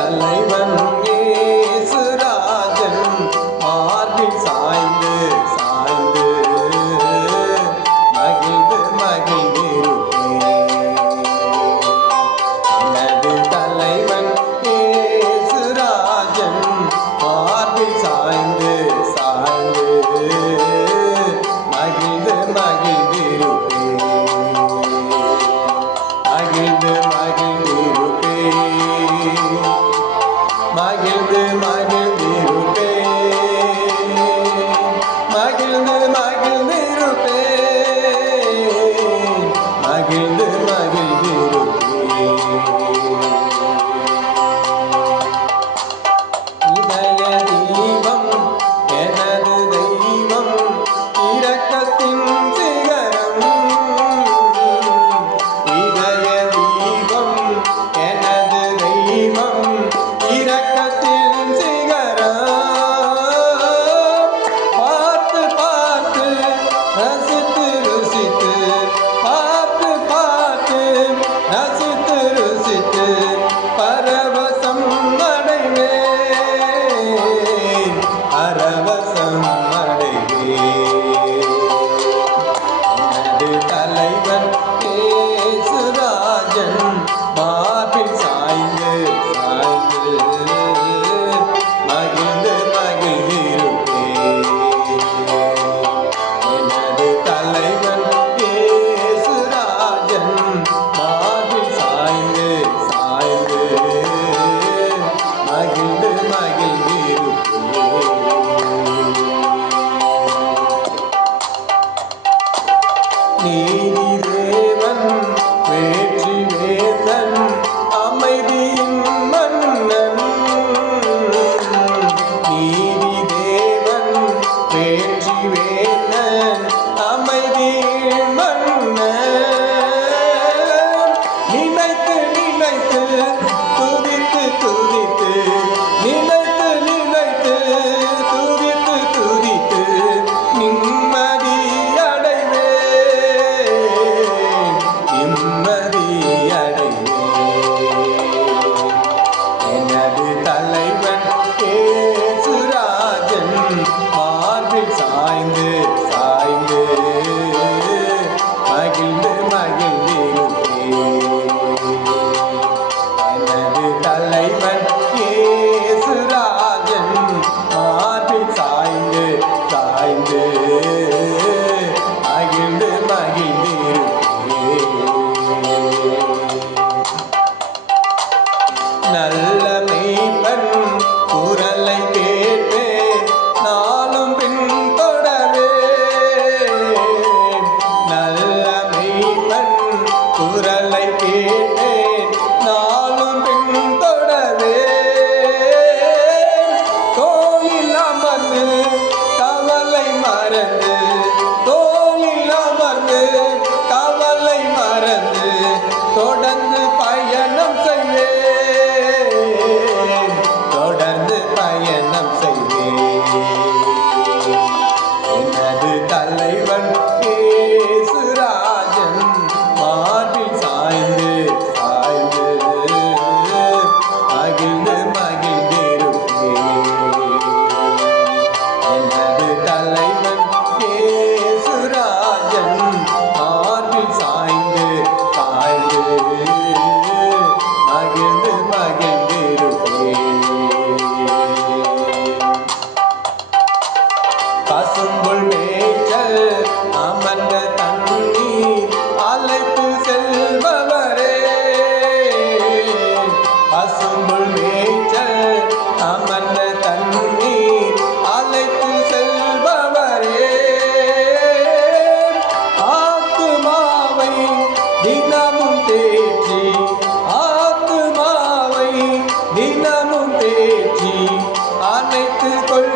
தலைவன் இயேசுராஜன் மார்பில் சாய்ந்து சாய்ந்து மகிழ்ந்து மகிழ்ந்திருப்பேன். எனது தலைவன் இயேசுராஜன் மார்பில் சாய்ந்து சாய்ந்து மகிழ்ந்து மகிழ்ந்திருப்பேன். மகிழ்ந்து மகிழ்ந்திருப்பேன். மகிழ்ந்து மகிழ்ந்திருப்பேன். மகிழ்ந்து மகிழ்ந்திருப்பேன். மகிழ்ந்து மகிழ்ந்திருப்பேன். இதய தீபம் எனது தெய்வம் இரக்கத்தின் சிகரம். இதய தீபம் எனது தெய்வம் இரக்கத்தின் சிகரம். பார்த்து பார்த்து ரசித்து ருசித்து பார்த்து பார்த்து ரசித்து ருசித்து பரவசம் அடைவேன். பரவசம் அடைவேன். எனது தலைவன் இயேசுராஜன் மார்பில் சாய்ந்து சாய்ந்து மகிழ்ந்து மகிழ்ந்திருப்பேன். எனது தலைவன் இயேசுராஜன் மார்பில் சாய்ந்து சாய்ந்து மகிழ்ந்து மகிழ்ந்திருப்பேன். நீதி தேவன் வேற்றி வேந்தன் அமைதியின் மன்னன். நீதி தேவன் வேற்றி வேந்தன் அமைதியின் மன்னன். நினைத்து நினைத்து துதித்து துதித்து நினைத்து நினைத்து துதித்து துதித்து நிம்மதி அடைவேன். நிம்மதி அடைவேன். எனது தலைவன் இயேசுராஜன் மார்பில் சாய்ந்து சாய்ந்து மகிழ்ந்து மகிழ்ந்திருப்பேன். எனது தலைவன் இயேசுராஜன் மார்பில் சாய்ந்து சாய்ந்து மகிழ்ந்து மகிழ்ந்திருப்பேன். நல்ல மேய்ப்பன் குரலை கேட்பேன் நாளும் பின்தொடர்வேன். நல்ல மேய்ப்பன் குரலை கேட்பேன் நாளும் பின்தொடர்வேன். தோளில் அமர்ந்து கவலை மறந்து தோளில் அமர்ந்து கவலை மறந்து தொடர்ந்து பயணம் செய்வேன். தொடர்ந்து பயணம் செய்வேன். எனது தலைவன் இயேசுராஜன் மார்பில் சாய்ந்து சாய்ந்து மகிழ்ந்து மகிழ்ந்திருப்பேன். எனது தலைவன் இயேசுராஜன் மார்பில் சாய்ந்து சாய்ந்து மகிழ்ந்து மகிழ்ந்திருப்பேன். பசும்புல் மேய்ச்சல் அமர்ந்த தண்ணீர் அழைத்து செல்பவரே. பசும்புல் மேய்ச்சல் அமர்ந்த தண்ணீர் அழைத்து செல்பவரே. ஆத்துமாவை தினமும் தேற்றி ஆத்துமாவை தினமும் தேற்றி அணைத்து கொள்